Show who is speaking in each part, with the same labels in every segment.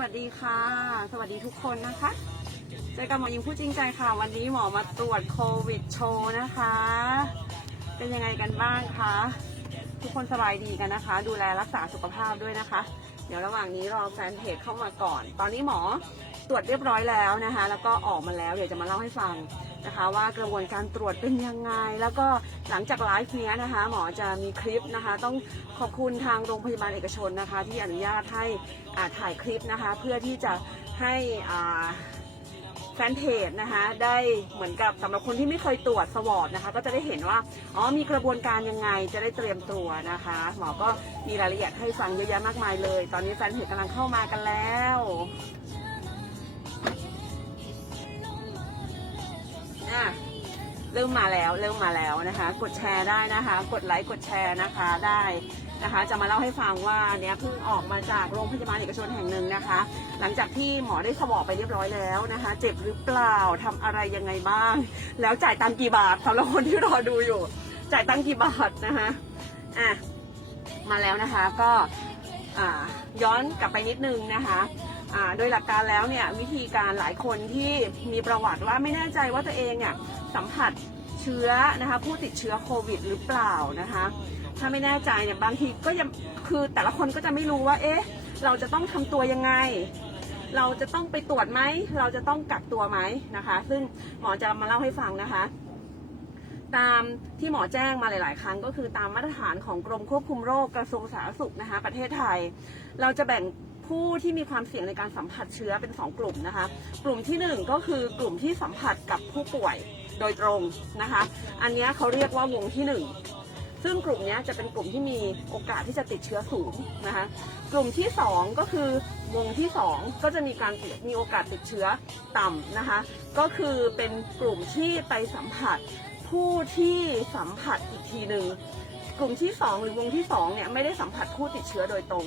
Speaker 1: วัสดีค่ะ สวัสดีทุกคนนะคะเจอกับหมอยิงผู้จริงใจค่ะ วันนี้หมอมาตรวจโควิดโชว์นะคะ เป็นยังไงกันบ้างคะ ทุกคนสบายดีกันนะคะ ดูแลรักษาสุขภาพด้วยนะคะ เดี๋ยวระหว่างนี้รอแฟนเพจเข้ามาก่อน ตอนนี้หมอตรวจเรียบร้อยแล้วนะคะ แล้วก็ออกมาแล้วเดี๋ยวจะมาเล่าให้ฟัง นะคะว่ากระบวนการตรวจเป็นยังไง แล้วก็หลังจากไลฟ์เนี้ยนะคะหมอจะมีคลิปนะคะ ต้องขอบคุณทางโรงพยาบาลเอกชนนะคะ ที่อนุญาตให้อ่าถ่ายคลิปนะคะ เพื่อที่จะให้อ่าแฟนเพจนะคะได้เหมือนกับสำหรับคนที่ไม่เคยตรวจสวอปนะคะ ก็จะได้เห็นว่าอ๋อมีกระบวนการยังไงจะได้เตรียมตัวนะคะ หมอก็มีรายละเอียดให้ฟังเยอะแยะมากมายเลย ตอนนี้แฟนเพจกำลังเข้ามากันแล้ว อะเริ่มมาแล้วเริ่มมาแล้วนะคะ กดแชร์ได้นะคะ กดไลค์กดแชร์นะคะได้นะคะ จะมาเล่าให้ฟังว่าเนี้ยเพิ่งออกมาจากโรงพยาบาลเอกชนแห่งหนึ่งนะคะ หลังจากที่หมอได้สวอปไปเรียบร้อยแล้วนะคะ เจ็บหรือเปล่าทำอะไรยังไงบ้าง แล้วจ่ายตังกี่บาทสำหรับคนที่รอดูอยู่ จ่ายตังกี่บาทนะคะอะมาแล้วนะคะก็อ่าย้อนกลับไปนิดนึงนะคะ โดยหลักการแล้วเนี่ยวิธีการหลายคนที่มีประวัติว่าไม่แน่ใจว่าตัวเองเนี่ยสัมผัสเชื้อนะคะผู้ติดเชื้อโควิดหรือเปล่านะคะถ้าไม่แน่ใจเนี่ยบางทีก็ยังคือแต่ละคนก็จะไม่รู้ว่าเอ๊ะเราจะต้องทำตัวยังไง เราจะต้องไปตรวจไหมเราจะต้องกักตัวไหมนะคะ ซึ่งหมอจะมาเล่าให้ฟังนะคะ ตามที่หมอแจ้งมาหลาย ๆ ครั้งก็คือตามมาตรฐานของกรมควบคุมโรคกระทรวงสาธารณสุขนะคะ ประเทศไทย เราจะแบ่ง ผู้ที่มีความเสี่ยงในการสัมผัสเชื้อเป็น 2 กลุ่มนะคะ กลุ่มที่ 1 ก็คือกลุ่มที่สัมผัสกับผู้ป่วยโดยตรงนะคะ อันนี้เขาเรียกว่าวงที่ 1 ซึ่งกลุ่มนี้จะเป็นกลุ่มที่มีโอกาสที่จะติดเชื้อสูงนะคะ กลุ่มที่ 2 ก็คือวงที่ 2 ก็จะมีการมีโอกาสติดเชื้อต่ำนะคะ ก็คือเป็นกลุ่มที่ไปสัมผัสผู้ที่สัมผัสอีกทีหนึ่งกลุ่มที่ 2 หรือวงที่2เนี่ยไม่ได้สัมผัสผู้ติดเชื้อโดยตรง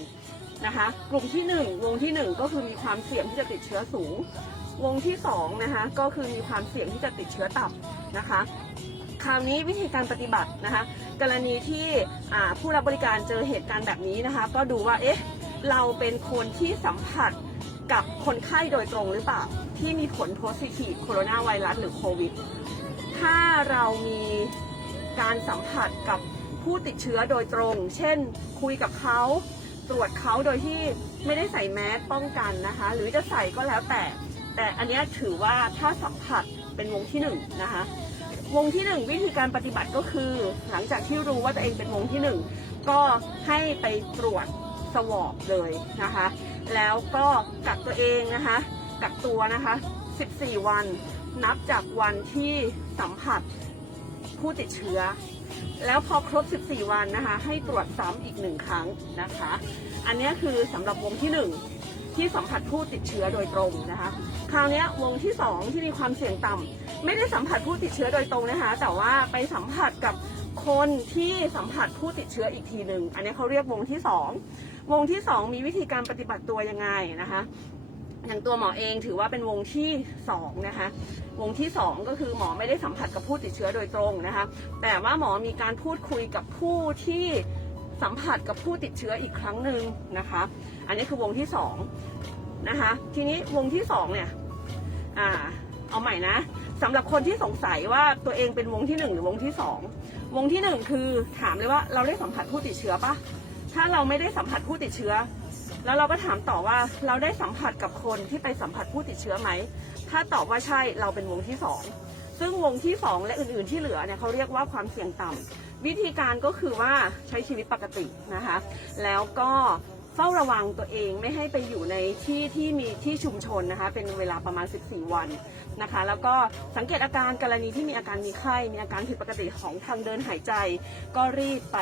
Speaker 1: นะคะ กลุ่มที่ 1 วงที่ 1 ก็คือมีความเสี่ยงที่จะติดเชื้อสูง วงที่2นะคะก็คือมีความเสี่ยงที่จะติดเชื้อต่ำนะคะ คราวนี้วิธีการปฏิบัตินะคะ กรณีที่ผู้รับบริการเจอเหตุการณ์แบบนี้นะคะ ก็ดูว่าเอ๊ะเราเป็นคนที่สัมผัสกับคนไข้โดยตรงหรือเปล่า ที่มีผลโพสิทีฟโคโรนาไวรัสหรือโควิด ถ้าเรามีการสัมผัสกับผู้ติดเชื้อโดยตรง เช่น คุยกับเขา ตรวจเขาโดยที่ไม่ได้ใส่แมสป้องกันนะคะ หรือจะใส่ก็แล้วแต่ แต่อันนี้ถือว่าถ้าสัมผัสเป็นวงที่หนึ่งนะคะวงที่หนึ่งวิธีการปฏิบัติก็คือ หลังจากที่รู้ว่าตัวเองเป็นวงที่หนึ่งก็ให้ไปตรวจสวอปเลยนะคะ แล้วก็กักตัวเองนะคะกักตัวนะคะ 14 วันนับจากวันที่สัมผัส ผู้ติดเชื้อ แล้วพอครบ 14 วันนะคะ ให้ตรวจซ้ำอีกหนึ่งครั้งนะคะ อันนี้คือสำหรับวงที่หนึ่งที่สัมผัสผู้ติดเชื้อโดยตรงนะคะ คราวนี้วงที่สองที่มีความเสี่ยงต่ำไม่ได้สัมผัสผู้ติดเชื้อโดยตรงนะคะ แต่ว่าไปสัมผัสกับคนที่สัมผัสผู้ติดเชื้ออีกทีหนึ่ง อันนี้เขาเรียกวงที่สองวงที่สองมีวิธีการปฏิบัติตัวยังไงนะคะ อย่างตัวหมอเองถือว่าเป็นวงที่สองนะคะ วงที่สองก็คือหมอไม่ได้สัมผัสกับผู้ติดเชื้อโดยตรงนะคะ แต่ว่าหมอมีการพูดคุยกับผู้ที่สัมผัสกับผู้ติดเชื้ออีกครั้งหนึ่งนะคะ อันนี้คือวงที่สองนะคะ ทีนี้วงที่สองเนี่ย อ่า เอาใหม่นะสำหรับคนที่สงสัยว่าตัวเองเป็นวงที่หนึ่งหรือวงที่สองวงที่หนึ่งคือถามเลยว่าเราได้สัมผัสผู้ติดเชื้อปะถ้าเราไม่ได้สัมผัสผู้ติดเชื้อ แล้วเราก็ถามต่อว่าเราได้สัมผัสกับคนที่ไปสัมผัสผู้ติดเชื้อไหม ถ้าตอบว่าใช่เราเป็นวงที่สองซึ่งวงที่สองและอื่นๆที่เหลือเนี่ยเขาเรียกว่าความเสี่ยงต่ำวิธีการก็คือว่าใช้ชีวิตปกตินะคะ แล้วก็เฝ้าระวังตัวเองไม่ให้ไปอยู่ในที่ที่มีที่ชุมชนนะคะ เป็นเวลาประมาณ 14 วันนะคะ แล้วก็สังเกตอาการกรณีที่มีอาการมีไข้ มีอาการผิดปกติของทางเดินหายใจ ก็รีบไป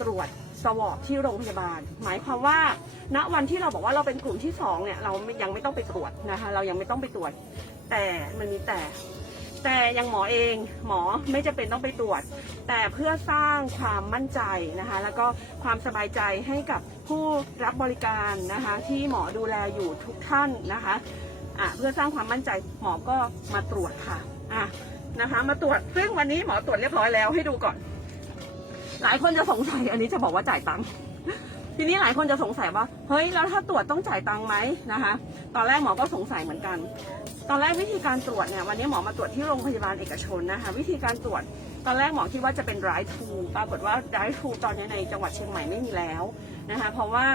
Speaker 1: ตรวจ สวอปที่โรงพยาบาล หมายความว่า ณวันที่เราบอกว่าเราเป็นกลุ่มที่สองเนี่ยเรายังไม่ต้องไปตรวจนะคะเรายังไม่ต้องไปตรวจ แต่มันมีแต่ แต่ย่างหมอเองหมอไม่จะเป็นต้องไปตรวจ แต่เพื่อสร้างความมั่นใจนะคะแล้วก็ความสบายใจให้กับผู้รับบริการนะคะที่หมอดูแลอยู่ทุกท่านนะคะะเพื่อสร้างความมั่นใจหมอก็มาตรวจค่ะอะนะคะมาตรวจซึ่งวันนี้หมอตรวจเรียบร้อยแล้วให้ดูก่อน หลายคนจะสงสัยอันนี้จะบอกว่าจ่ายตังค์ทีนี้หลายคนจะสงสัยว่า เฮ้ย แล้วถ้าตรวจต้องจ่ายตังค์ไหมนะคะ ตอนแรกหมอก็สงสัยเหมือนกัน ตอนแรกวิธีการตรวจเนี่ย วันนี้หมอมาตรวจที่โรงพยาบาลเอกชนนะคะ วิธีการตรวจ ตอนแรกหมอคิดว่าจะเป็น drive t h r u ปรากฏว่า drive t h r u ตอนนี้ในจังหวัดเชียงใหม่ไม่มีแล้วนะคะ เพราะว่า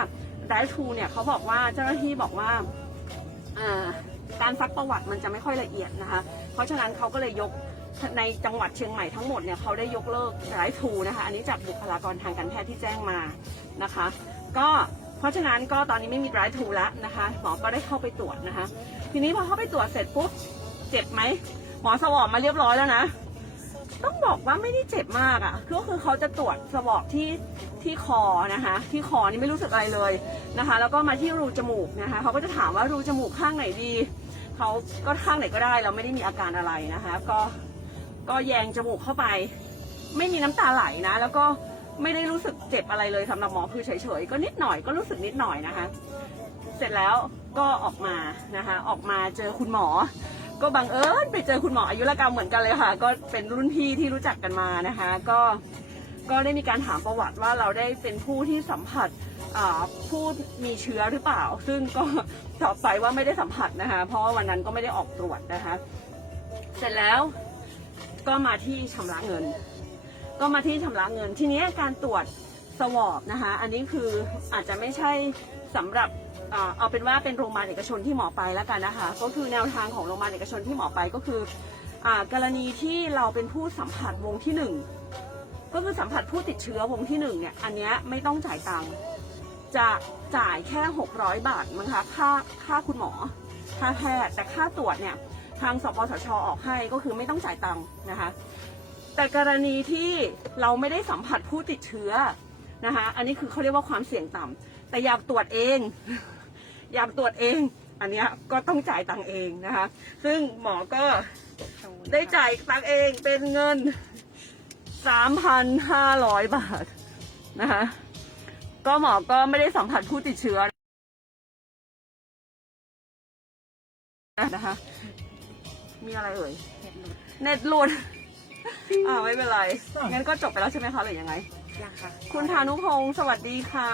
Speaker 1: drive t h r u เนี่ยเขาบอกว่าเจ้าหน้าที่บอกว่าการซักประวัติมันจะไม่ค่อยละเอียดนะคะ เพราะฉะนั้นเขาก็เลยยก ในจังหวัดเชียงใหม่ทั้งหมดเนี่ยเขาได้ยกเลิก drive t h r u นะคะ อันนี้จากบุคลากรทางการแพทย์ที่แจ้งมานะคะ ก็เพราะฉะนั้นก็ตอนนี้ไม่มี drive t h r u แล้วนะคะหมอก็ได้เข้าไปตรวจนะคะ ทีนี้พอเข้าไปตรวจเสร็จปุ๊บเจ็บไหมหมอสวอปมาเรียบร้อยแล้วนะต้องบอกว่าไม่ได้เจ็บมากอะ่ะก็คือเขาจะตรวจสวอปที่ที่คอนะคะ ที่คอนี่ไม่รู้สึกอะไรเลยนะคะ แล้วก็มาที่รูจมูกนะคะเขาก็จะถามว่ารูจมูกข้างไหนดีเขาก็ข้างไหนก็ได้เราไม่ได้มีอาการอะไรนะคะ ก็ ก็แยงจมูกเข้าไป ไม่มีน้ำตาไหลนะ แล้วก็ไม่ได้รู้สึกเจ็บอะไรเลยสำหรับหมอคือเฉยๆก็นิดหน่อยก็รู้สึกนิดหน่อยนะคะ เสร็จแล้วก็ออกมานะคะ ออกมาเจอคุณหมอ ก็บังเอิญไปเจอคุณหมออายุรกรรมเหมือนกันเลยค่ะ ก็เป็นรุ่นพี่ที่รู้จักกันมานะคะ ก็ก็ได้มีการถามประวัติว่าเราได้เป็นผู้ที่สัมผัสผู้มีเชื้อหรือเปล่า ซึ่งก็ตอบไปว่าไม่ได้สัมผัสนะคะ เพราะว่าวันนั้นก็ไม่ได้ออกตรวจนะคะ เสร็จแล้ว ก็มาที่ชำระเงิน ก็มาที่ชำระเงิน ทีนี้การตรวจสวอปนะคะอันนี้คืออาจจะไม่ใช่สำหรับเอาเป็นว่าเป็นโรงพยาบาลเอกชนที่หมอไปแล้วกันนะคะ ก็คือแนวทางของโรงพยาบาลเอกชนที่หมอไปก็คืออกรณีที่เราเป็นผู้สัมผัสวงที่หนึ่งก็คือสัมผัสผู้ติดเชื้อวงที่หนึ่งเนี่ยอันนี้ไม่ต้องจ่ายตังค์จะจ่ายแค่ 600 บาทมั้งคะค่าค่าคุณหมอค่าแพทย์แต่ค่าตรวจเนี่ย ทางสปสชออกให้ก็คือไม่ต้องจ่ายตังค์นะคะ แต่กรณีที่เราไม่ได้สัมผัสผู้ติดเชื้อนะคะ อันนี้คือเขาเรียกว่าความเสี่ยงต่ำแต่อยากตรวจเอง อยากตรวจเอง อันนี้ก็ต้องจ่ายตังค์เองนะคะ ซึ่งหมอก็ได้จ่ายตังค์เองเป็นเงิน3,500บาทนะคะ ก็หมอก็ไม่ได้สัมผัสผู้ติดเชื้อนะคะ มีอะไรเอ่ยเน็ตหลุด อ่าไม่เป็นไร งั้นก็จบไปแล้วใช่ไหมคะหรือยังไง
Speaker 2: ยังค่ะ
Speaker 1: คุณพานุพงศ์สวัสดีค่ะ